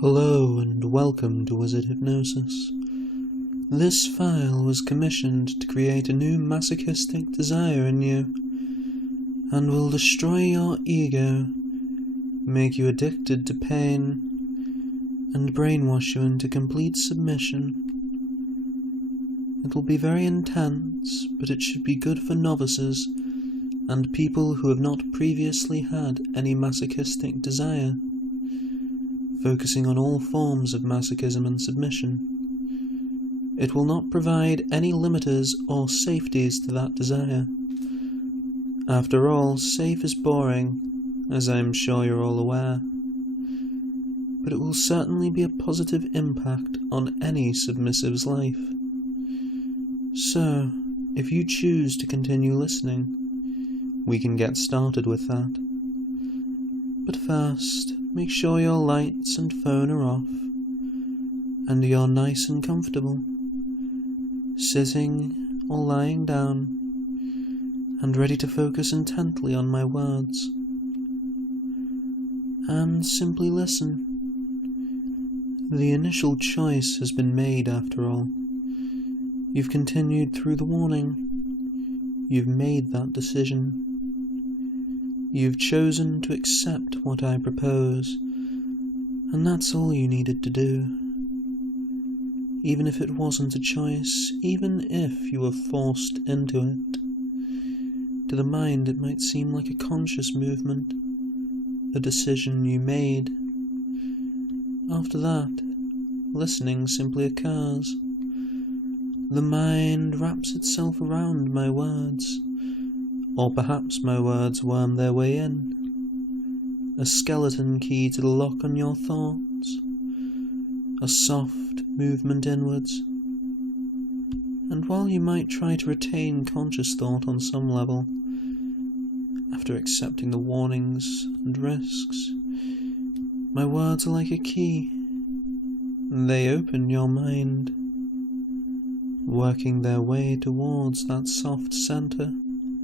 Hello and welcome to Wizard Hypnosis. This file was commissioned to create a new masochistic desire in you, and will destroy your ego, make you addicted to pain, and brainwash you into complete submission. It will be very intense, but it should be good for novices and people who have not previously had any masochistic desire, focusing on all forms of masochism and submission. It will not provide any limiters or safeties to that desire. After all, safe is boring, as I am sure you're all aware, but it will certainly be a positive impact on any submissive's life. So, if you choose to continue listening, we can get started with that. But first, make sure your lights and phone are off, and you're nice and comfortable, sitting or lying down, and ready to focus intently on my words. And simply listen. The initial choice has been made after all. You've continued through the warning. You've made that decision. You've chosen to accept what I propose, and that's all you needed to do. Even if it wasn't a choice, even if you were forced into it. To the mind it might seem like a conscious movement, a decision you made. After that, listening simply occurs. The mind wraps itself around my words, or perhaps my words worm their way in. A skeleton key to the lock on your thoughts, a soft movement inwards. And while you might try to retain conscious thought on some level, after accepting the warnings and risks, my words are like a key. They open your mind, working their way towards that soft center.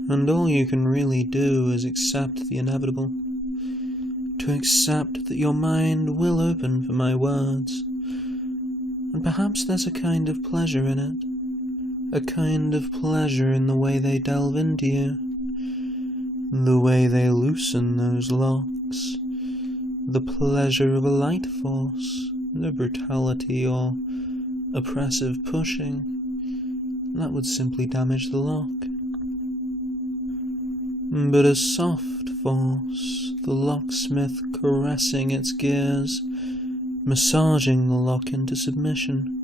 And all you can really do is accept the inevitable, to accept that your mind will open for my words, and perhaps there's a kind of pleasure in it, a kind of pleasure in the way they delve into you, the way they loosen those locks, the pleasure of a light force, no brutality or oppressive pushing. That would simply damage the lock. But a soft force, the locksmith caressing its gears, massaging the lock into submission.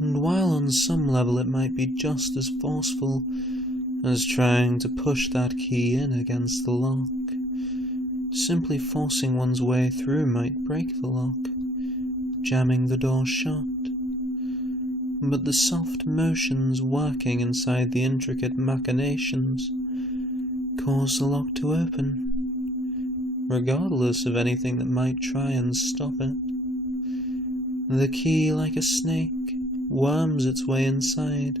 And while on some level it might be just as forceful as trying to push that key in against the lock, simply forcing one's way through might break the lock, jamming the door shut. But the soft motions working inside the intricate machinations cause the lock to open, regardless of anything that might try and stop it. The key, like a snake, worms its way inside,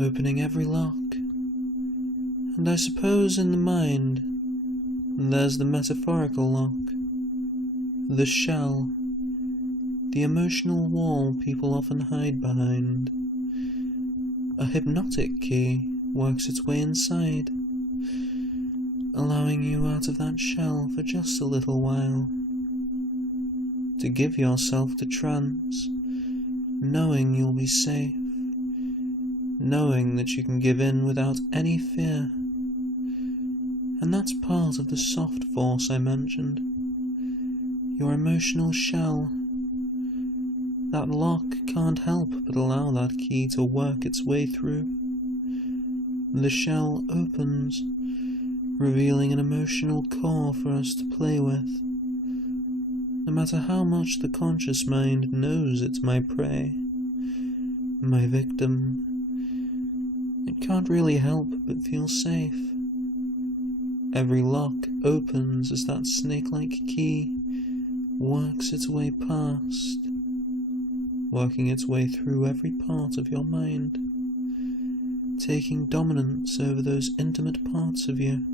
opening every lock. And I suppose in the mind, there's the metaphorical lock, the shell, the emotional wall people often hide behind. A hypnotic key works its way inside, allowing you out of that shell for just a little while, to give yourself to trance, knowing you'll be safe, knowing that you can give in without any fear. And that's part of the soft force I mentioned, your emotional shell. That lock can't help but allow that key to work its way through. The shell opens, revealing an emotional core for us to play with. No matter how much the conscious mind knows it's my prey, my victim, it can't really help but feel safe. Every lock opens as that snake-like key works its way past, working its way through every part of your mind, taking dominance over those intimate parts of you,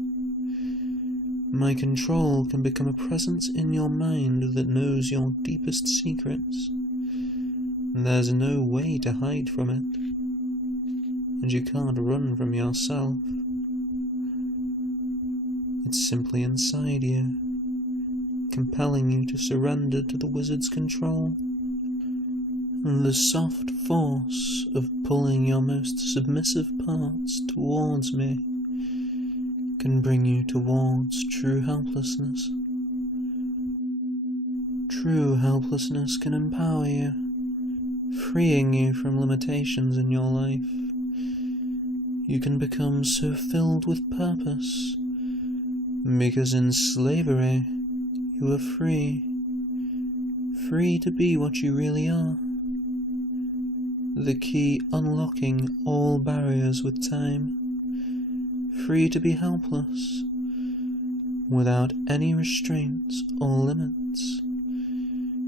My control can become a presence in your mind that knows your deepest secrets. There's no way to hide from it, and you can't run from yourself. It's simply inside you, compelling you to surrender to the wizard's control. And the soft force of pulling your most submissive parts towards me can bring you towards true helplessness. True helplessness can empower you, freeing you from limitations in your life. You can become so filled with purpose, because in slavery you are free to be what you really are. The key unlocking all barriers with time, free to be helpless, without any restraints or limits.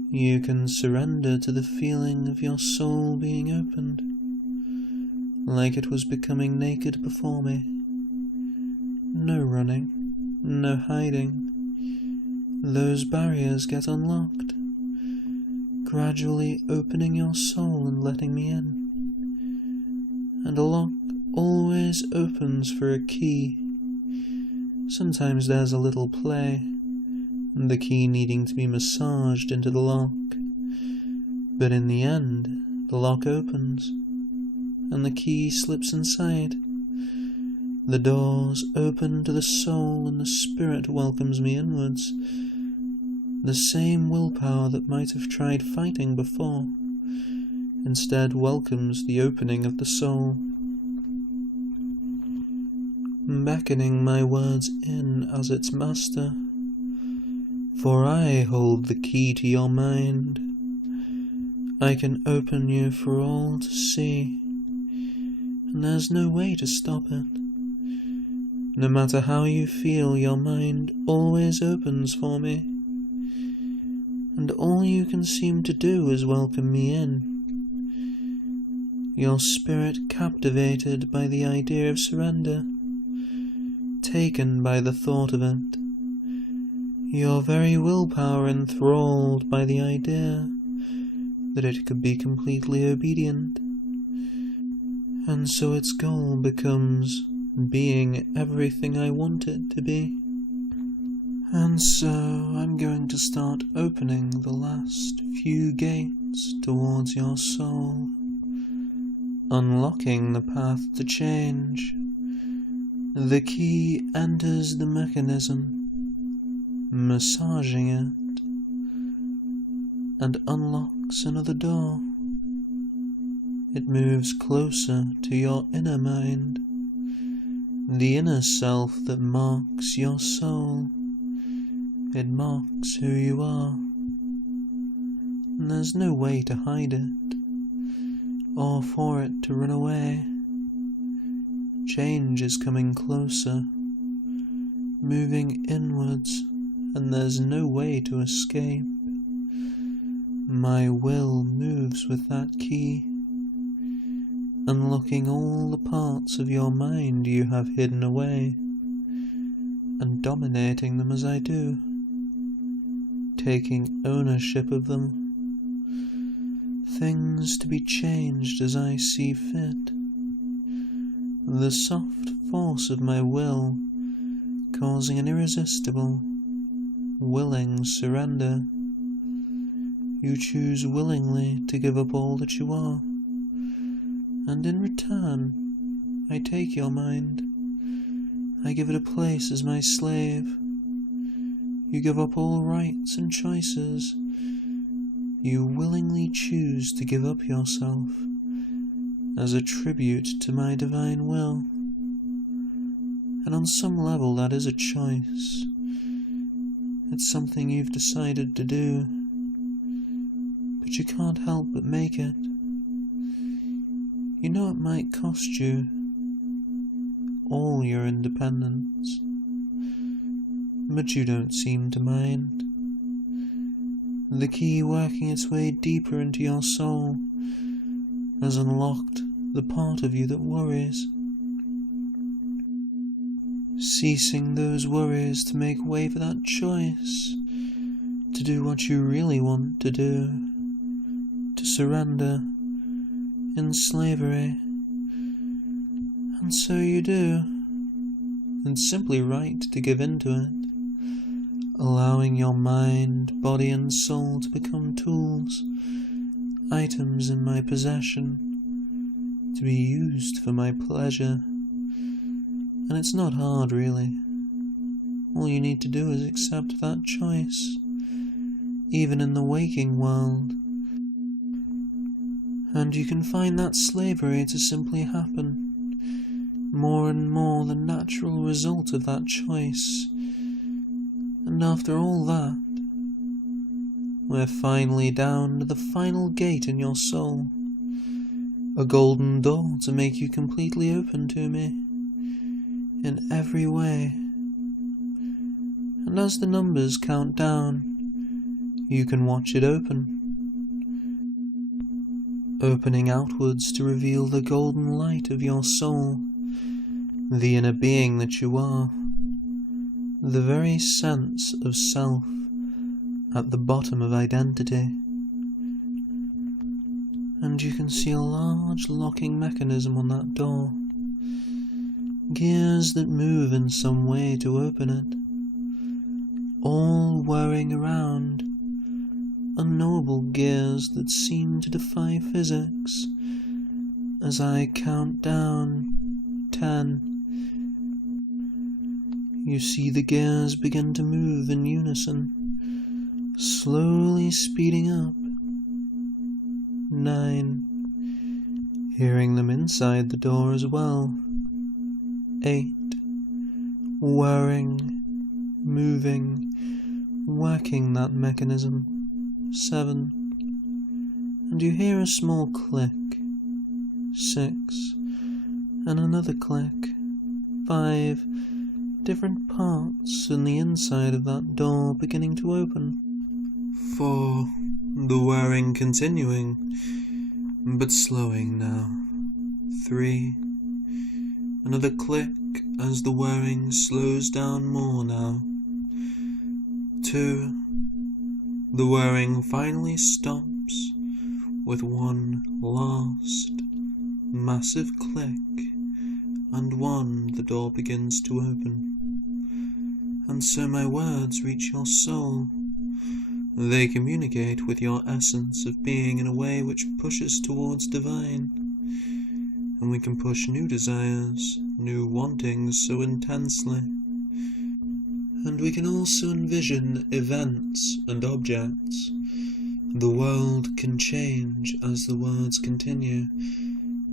You can surrender to the feeling of your soul being opened, like it was becoming naked before me. No running, no hiding. Those barriers get unlocked, gradually opening your soul and letting me in. And a lock always opens for a key. Sometimes there's a little play, the key needing to be massaged into the lock. But in the end, the lock opens, and the key slips inside. The doors open to the soul, and the spirit welcomes me inwards. The same willpower that might have tried fighting before, instead welcomes the opening of the soul, beckoning my words in as its master. For I hold the key to your mind. I can open you for all to see, and there's no way to stop it. No matter how you feel, your mind always opens for me, and all you can seem to do is welcome me in. Your spirit captivated by the idea of surrender, taken by the thought of it. Your very willpower enthralled by the idea that it could be completely obedient. And so its goal becomes being everything I want it to be. And so I'm going to start opening the last few gates towards your soul, unlocking the path to change. The key enters the mechanism, massaging it, and unlocks another door. It moves closer to your inner mind, the inner self that marks your soul. It marks who you are, and there's no way to hide it, or for it to run away. Change is coming closer, moving inwards, and there's no way to escape. My will moves with that key, unlocking all the parts of your mind you have hidden away, and dominating them as I do, taking ownership of them. Things to be changed as I see fit. The soft force of my will causing an irresistible, willing surrender. You choose willingly to give up all that you are, and in return, I take your mind. I give it a place as my slave. You give up all rights and choices. You willingly choose to give up yourself as a tribute to my divine will. And on some level that is a choice. It's something you've decided to do, but you can't help but make it. You know it might cost you all your independence, but you don't seem to mind. The key working its way deeper into your soul has unlocked the part of you that worries. ceasing those worries to make way for that choice, to do what you really want to do, to surrender in slavery. And so you do. It's simply right to give in to it, allowing your mind, body and soul to become tools, items in my possession, to be used for my pleasure. And it's not hard, really. All you need to do is accept that choice, even in the waking world. And you can find that slavery to simply happen, more and more the natural result of that choice. And after all that, we're finally down to the final gate in your soul, a golden door to make you completely open to me, in every way. And as the numbers count down, you can watch it opening outwards to reveal the golden light of your soul, the inner being that you are, the very sense of self at the bottom of identity. And you can see a large locking mechanism on that door, gears that move in some way to open it, all whirring around, unknowable gears that seem to defy physics. As I count down 10, you see the gears begin to move in unison, slowly speeding up. 9, hearing them inside the door as well. 8, whirring, moving, whacking that mechanism. 7, and you hear a small click. 6, and another click. 5, different parts in the inside of that door beginning to open. 4, the whirring continuing, but slowing now. 3, another click as the whirring slows down more now. 2, the whirring finally stops with one last massive click, and 1, the door begins to open. And so my words reach your soul. They communicate with your essence of being in a way which pushes towards divine, and we can push new desires, new wantings so intensely. And we can also envision events and objects. The world can change as the words continue.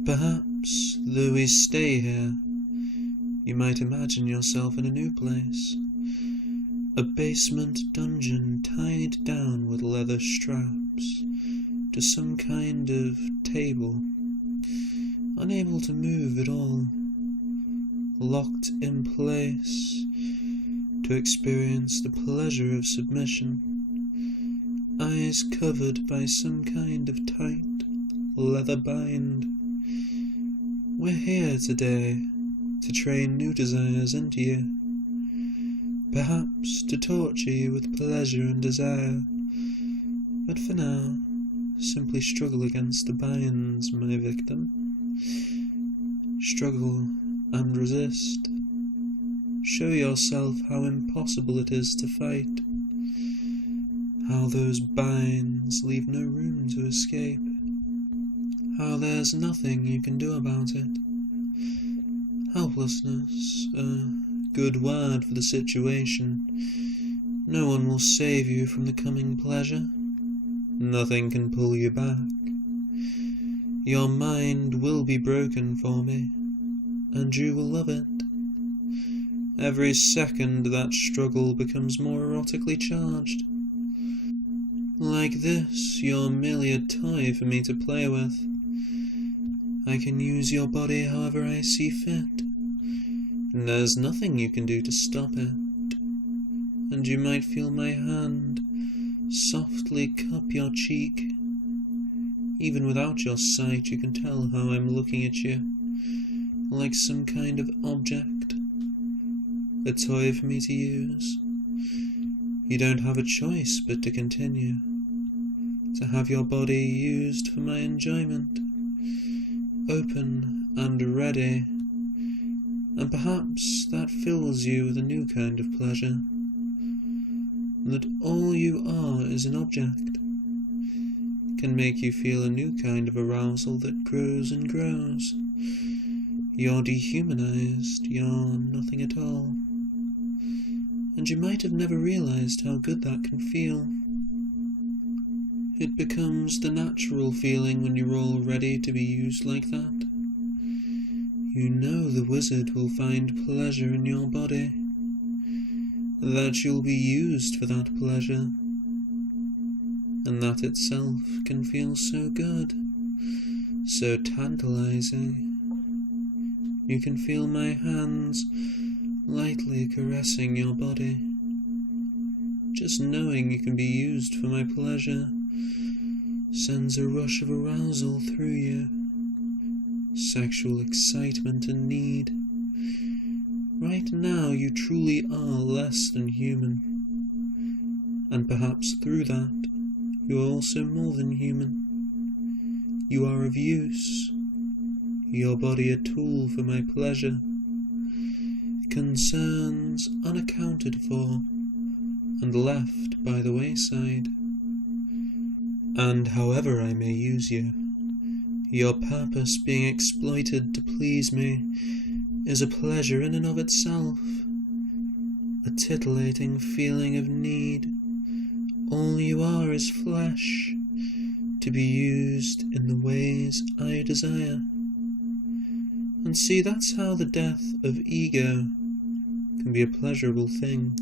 Perhaps, though we stay here, you might imagine yourself in a new place. A basement dungeon tied down with leather straps to some kind of table, unable to move at all, locked in place to experience the pleasure of submission, eyes covered by some kind of tight leather bind. We're here today to train new desires into you, perhaps to torture you with pleasure and desire, but for now, simply struggle against the binds, my victim. Struggle and resist. Show yourself how impossible it is to fight, how those binds leave no room to escape, how there's nothing you can do about it. Helplessness, a good word for the situation. No one will save you from the coming pleasure. Nothing can pull you back. Your mind will be broken for me, and you will love it. Every second that struggle becomes more erotically charged. Like this, you're merely a toy for me to play with. I can use your body however I see fit, and there's nothing you can do to stop it. And you might feel my hand softly cup your cheek. Even without your sight, you can tell how I'm looking at you, like some kind of object, a toy for me to use. You don't have a choice but to continue, to have your body used for my enjoyment, open and ready, and perhaps that fills you with a new kind of pleasure, that all you are is an object, can make you feel a new kind of arousal that grows and grows. You're dehumanized, you're nothing at all, and you might have never realized how good that can feel. It becomes the natural feeling when you're all ready to be used like that. You know the wizard will find pleasure in your body, that you'll be used for that pleasure, and that itself can feel so good, so tantalizing. You can feel my hands lightly caressing your body. Just knowing you can be used for my pleasure sends a rush of arousal through you, sexual excitement and need. Right now you truly are less than human, and perhaps through that you are also more than human. You are of use, your body a tool for my pleasure, concerns unaccounted for and left by the wayside. And however I may use you, your purpose being exploited to please me is a pleasure in and of itself, a titillating feeling of need. All you are is flesh, to be used in the ways I desire. And see, that's how the death of ego can be a pleasurable thing.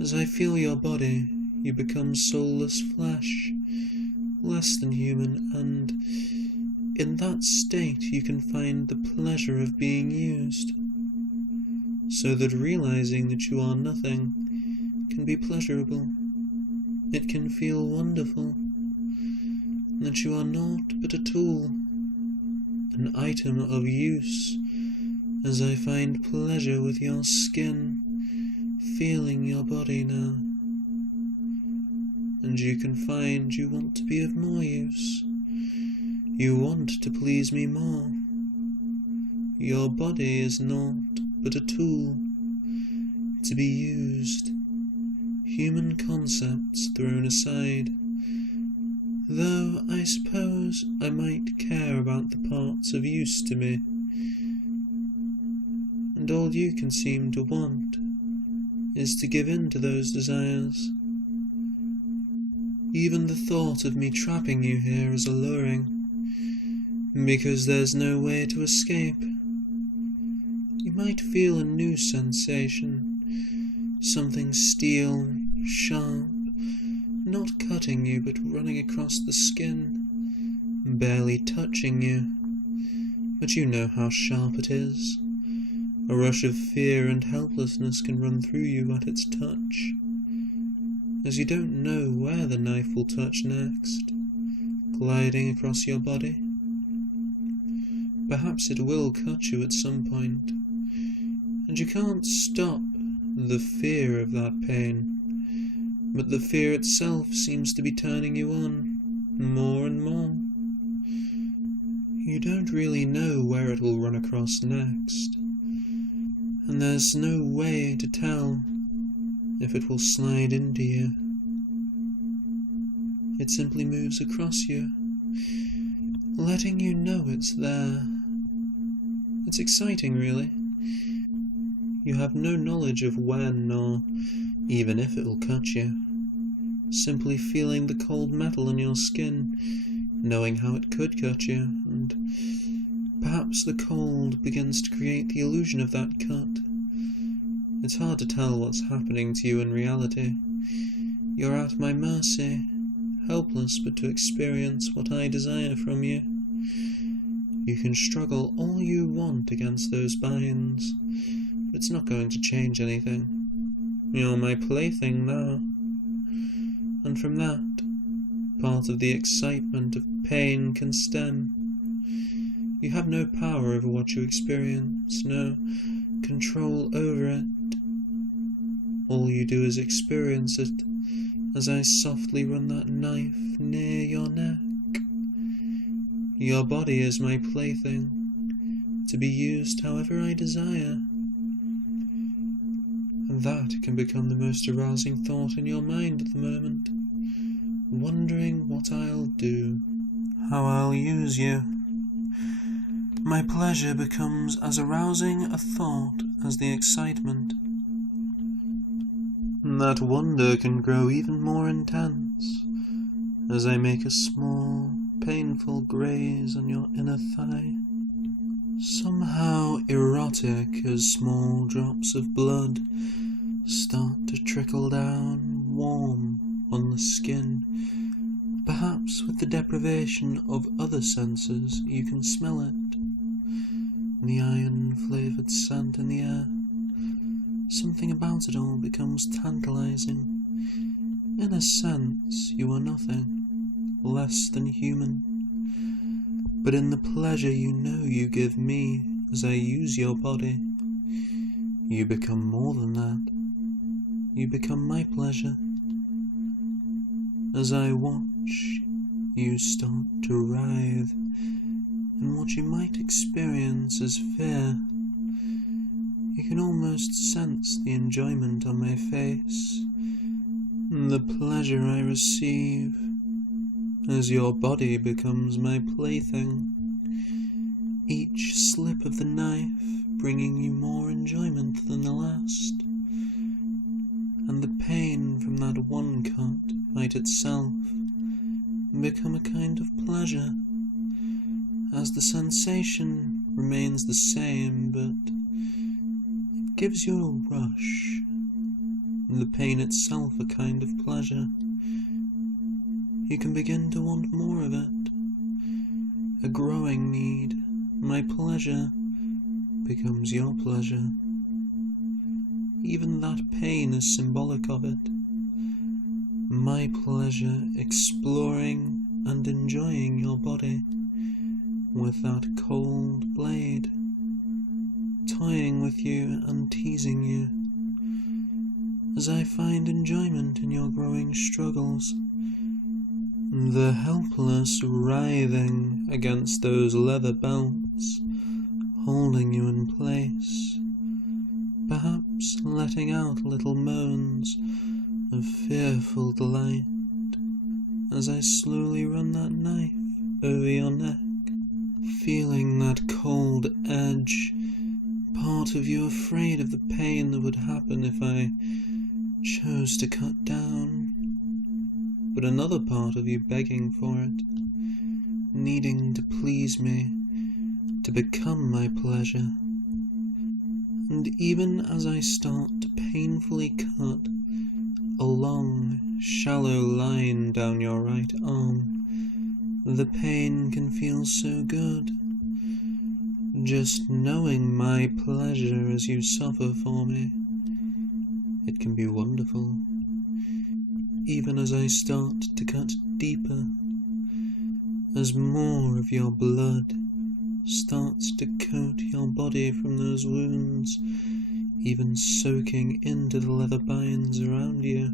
As I feel your body, you become soulless flesh, less than human, and in that state you can find the pleasure of being used, so that realizing that you are nothing can be pleasurable. It can feel wonderful, that you are naught but a tool, an item of use, as I find pleasure with your skin, feeling your body now. And you can find you want to be of more use. You want to please me more. Your body is naught but a tool, to be used, human concepts thrown aside. Though I suppose I might care about the parts of use to me, and all you can seem to want is to give in to those desires. Even the thought of me trapping you here is alluring, because there's no way to escape. You might feel a new sensation, something steel, sharp, not cutting you but running across the skin, barely touching you, but you know how sharp it is. A rush of fear and helplessness can run through you at its touch, as you don't know where the knife will touch next, gliding across your body. Perhaps it will cut you at some point, and you can't stop the fear of that pain, but the fear itself seems to be turning you on, more and more. You don't really know where it will run across next, and there's no way to tell if it will slide into you. It simply moves across you, letting you know it's there. It's exciting, really. You have no knowledge of when or even if it will cut you. Simply feeling the cold metal in your skin, knowing how it could cut you, and perhaps the cold begins to create the illusion of that cut. It's hard to tell what's happening to you in reality. You're at my mercy, helpless but to experience what I desire from you. You can struggle all you want against those binds, but it's not going to change anything. You're my plaything now, and from that, part of the excitement of pain can stem. You have no power over what you experience, no control over it. All you do is experience it as I softly run that knife near your neck. Your body is my plaything, to be used however I desire. And that can become the most arousing thought in your mind at the moment, wondering what I'll do, how I'll use you. My pleasure becomes as arousing a thought as the excitement. That wonder can grow even more intense as I make a small, painful graze on your inner thigh. Somehow erotic as small drops of blood start to trickle down, warm on the skin. Perhaps with the deprivation of other senses you can smell it. The iron-flavoured scent in the air. Something about it all becomes tantalizing. In a sense, you are nothing, less than human. But in the pleasure you know you give me as I use your body, you become more than that. You become my pleasure. As I watch, you start to writhe in what you might experience as fear. You can almost sense the enjoyment on my face, and the pleasure I receive as your body becomes my plaything, each slip of the knife bringing you more enjoyment than the last, and the pain from that one cut might itself become a kind of pleasure, as the sensation remains the same, but it gives you a rush, and the pain itself a kind of pleasure. You can begin to want more of it, a growing need. My pleasure becomes your pleasure. Even that pain is symbolic of it. My pleasure exploring and enjoying your body with that cold blade, toying with you and teasing you, as I find enjoyment in your growing struggles, the helpless writhing against those leather belts, holding you in place, perhaps letting out little moans of fearful delight as I slowly run that knife over your neck, feeling that cold edge, part of you afraid of the pain that would happen if I chose to cut down, but another part of you begging for it, needing to please me, to become my pleasure. And even as I start to painfully cut a long, shallow line down your right arm, the pain can feel so good. Just knowing my pleasure as you suffer for me, it can be wonderful. Even as I start to cut deeper, as more of your blood starts to coat your body from those wounds, even soaking into the leather binds around you,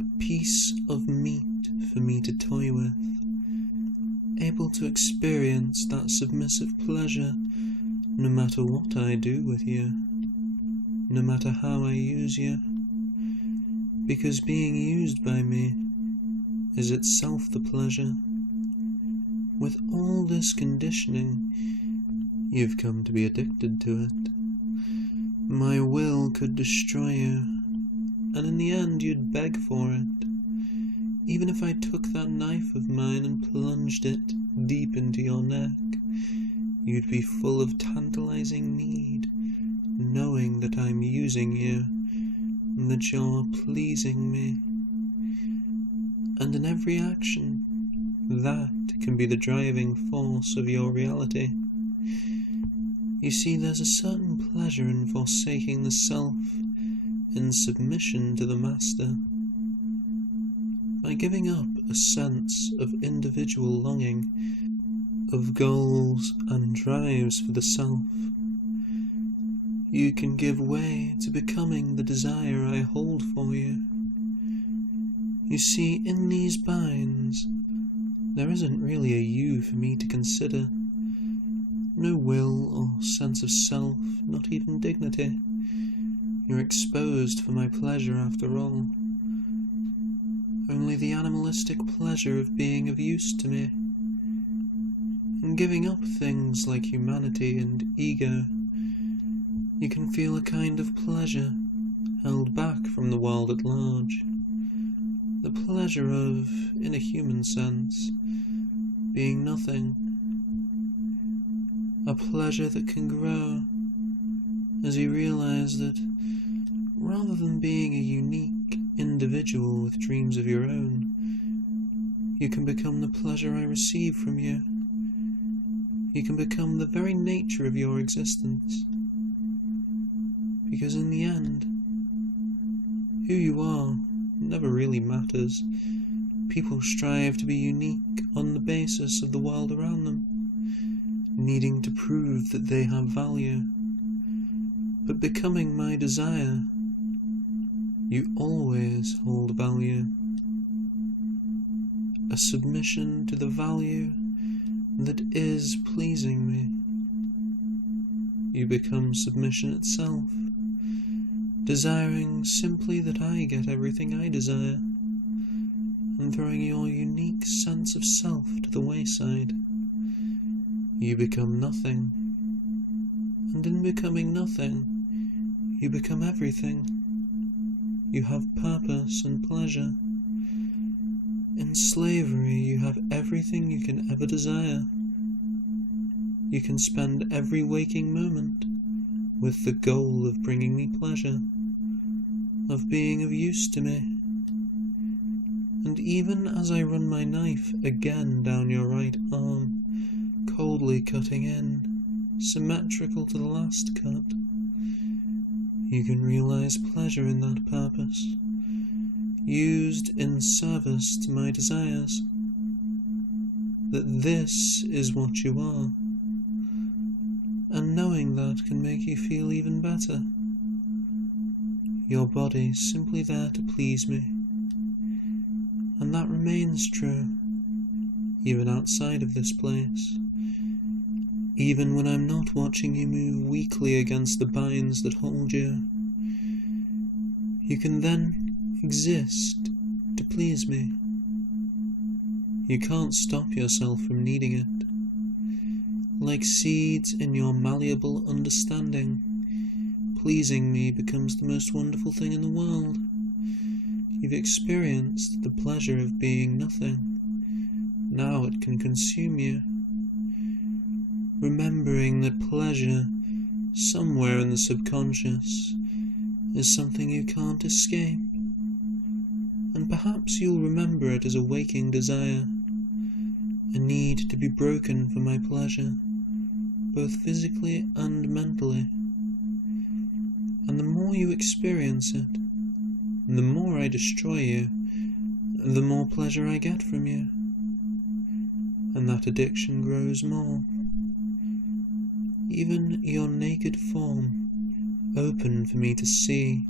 a piece of meat for me to toy with, able to experience that submissive pleasure no matter what I do with you, no matter how I use you, because being used by me is itself the pleasure. With all this conditioning, you've come to be addicted to it. My will could destroy you, and in the end you'd beg for it. Even if I took that knife of mine and plunged it deep into your neck, you'd be full of tantalizing need, knowing that I'm using you, and that you're pleasing me. And in every action, that can be the driving force of your reality. You see, there's a certain pleasure in forsaking the self in submission to the master. By giving up a sense of individual longing, of goals and drives for the self, you can give way to becoming the desire I hold for you. You see, in these binds, there isn't really a you for me to consider. No will or sense of self, not even dignity. You're exposed for my pleasure after all. Only the animalistic pleasure of being of use to me. In giving up things like humanity and ego, you can feel a kind of pleasure held back from the world at large. The pleasure of, in a human sense, being nothing. A pleasure that can grow as you realize that, rather than being a unique individual with dreams of your own, you can become the pleasure I receive from you. You can become the very nature of your existence. Because in the end, who you are never really matters. People strive to be unique on the basis of the world around them, needing to prove that they have value. But becoming my desire, you always hold value. A submission to the value that is pleasing me. You become submission itself, desiring simply that I get everything I desire, and throwing your unique sense of self to the wayside. You become nothing, and in becoming nothing, you become everything. You have purpose and pleasure. In slavery, you have everything you can ever desire. You can spend every waking moment with the goal of bringing me pleasure, of being of use to me. And even as I run my knife again down your right arm, coldly cutting in, symmetrical to the last cut, you can realize pleasure in that purpose, used in service to my desires, that this is what you are, and knowing that can make you feel even better. Your body simply there to please me, and that remains true, even outside of this place. Even when I'm not watching you move weakly against the binds that hold you, you can then exist to please me. You can't stop yourself from needing it. Like seeds in your malleable understanding, pleasing me becomes the most wonderful thing in the world. You've experienced the pleasure of being nothing. Now it can consume you. Remembering that pleasure, somewhere in the subconscious, is something you can't escape. And perhaps you'll remember it as a waking desire, a need to be broken for my pleasure, both physically and mentally. And the more you experience it, the more I destroy you, the more pleasure I get from you. And that addiction grows more. Even your naked form, open for me to see,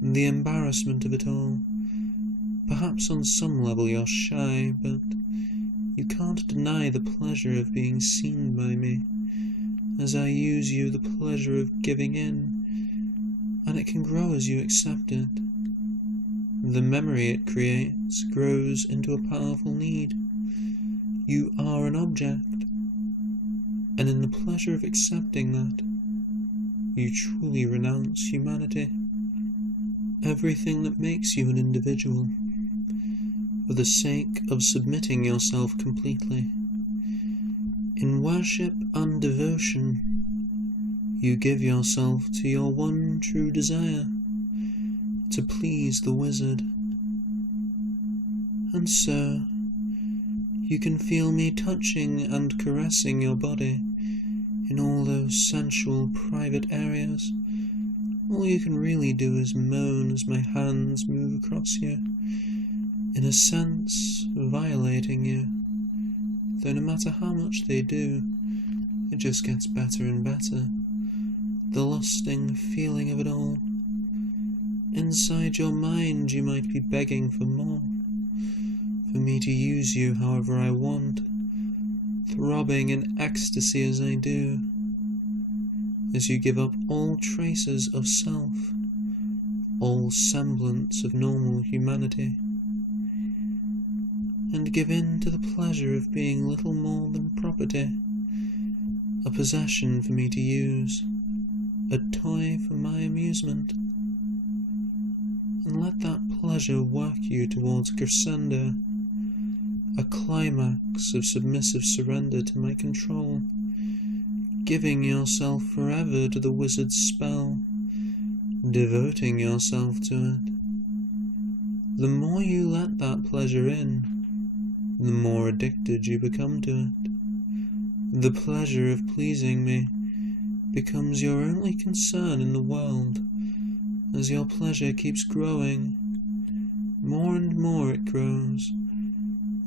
the embarrassment of it all. Perhaps on some level you're shy, but you can't deny the pleasure of being seen by me, as I use you the pleasure of giving in, and it can grow as you accept it. The memory it creates grows into a powerful need. You are an object, and in the pleasure of accepting that, you truly renounce humanity, everything that makes you an individual, for the sake of submitting yourself completely. In worship and devotion, you give yourself to your one true desire, to please the wizard. And so, you can feel me touching and caressing your body in all those sensual private areas. All you can really do is moan as my hands move across you, in a sense violating you, though no matter how much they do, it just gets better and better. the lusting feeling of it all. Inside your mind you might be begging for more, for me to use you however I want, throbbing in ecstasy as I do, as you give up all traces of self, all semblance of normal humanity, and give in to the pleasure of being little more than property, a possession for me to use, a toy for my amusement. And let that pleasure work you towards crescendo, a climax of submissive surrender to my control, giving yourself forever to the wizard's spell, devoting yourself to it. The more you let that pleasure in, the more addicted you become to it. The pleasure of pleasing me becomes your only concern in the world, as your pleasure keeps growing. More and more it grows,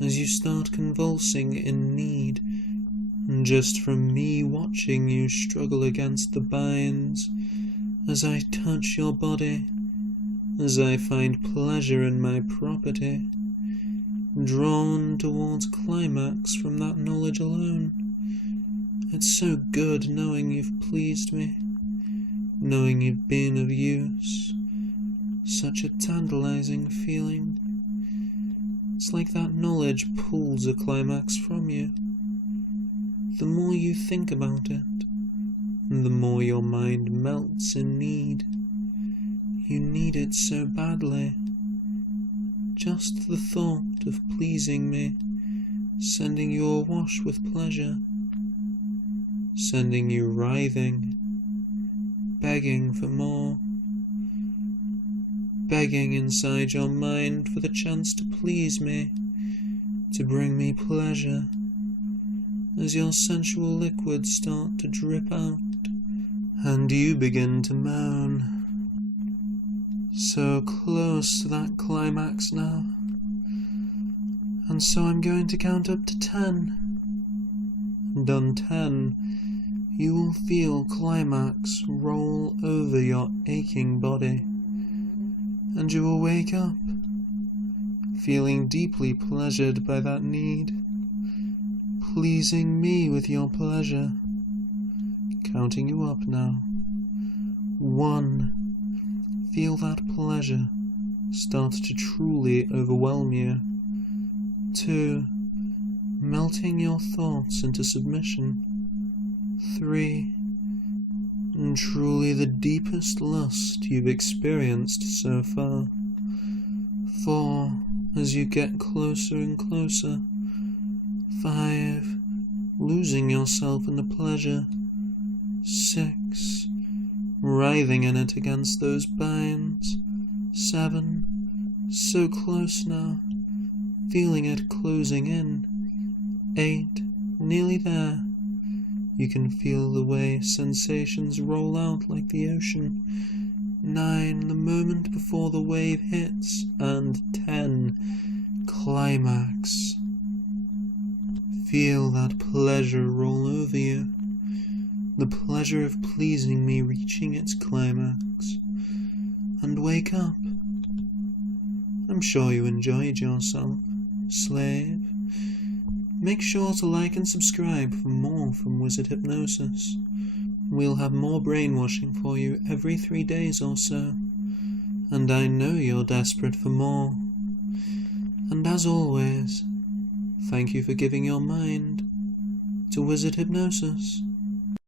as you start convulsing in need, and just from me watching you struggle against the binds, as I touch your body, as I find pleasure in my property, drawn towards climax from that knowledge alone. It's so good knowing you've pleased me, knowing you've been of use, such a tantalizing feeling. It's like that knowledge pulls a climax from you. The more you think about it, the more your mind melts in need. You need it so badly. Just the thought of pleasing me, sending you awash with pleasure, sending you writhing, begging for more, begging inside your mind for the chance to please me, to bring me pleasure, as your sensual liquids start to drip out, and you begin to moan. So close to that climax now, and so I'm going to count up to 10, and on 10 you will feel climax roll over your aching body, and you will wake up, feeling deeply pleasured by that need, pleasing me with your pleasure. Counting you up now. 1. Feel that pleasure start to truly overwhelm you. 2. Melting your thoughts into submission. 3. And truly the deepest lust you've experienced so far. 4. As you get closer and closer. 5. Losing yourself in the pleasure. 6. Writhing in it against those binds. 7. So close now, feeling it closing in. 8. Nearly there. You can feel the way sensations roll out like the ocean. 9. The moment before the wave hits. And 10. Climax. Feel that pleasure roll over you. The pleasure of pleasing me reaching its climax. And wake up. I'm sure you enjoyed yourself, slave. Make sure to like and subscribe for more from Wizard Hypnosis. We'll have more brainwashing for you every 3 days or so. And I know you're desperate for more. And as always, thank you for giving your mind to Wizard Hypnosis.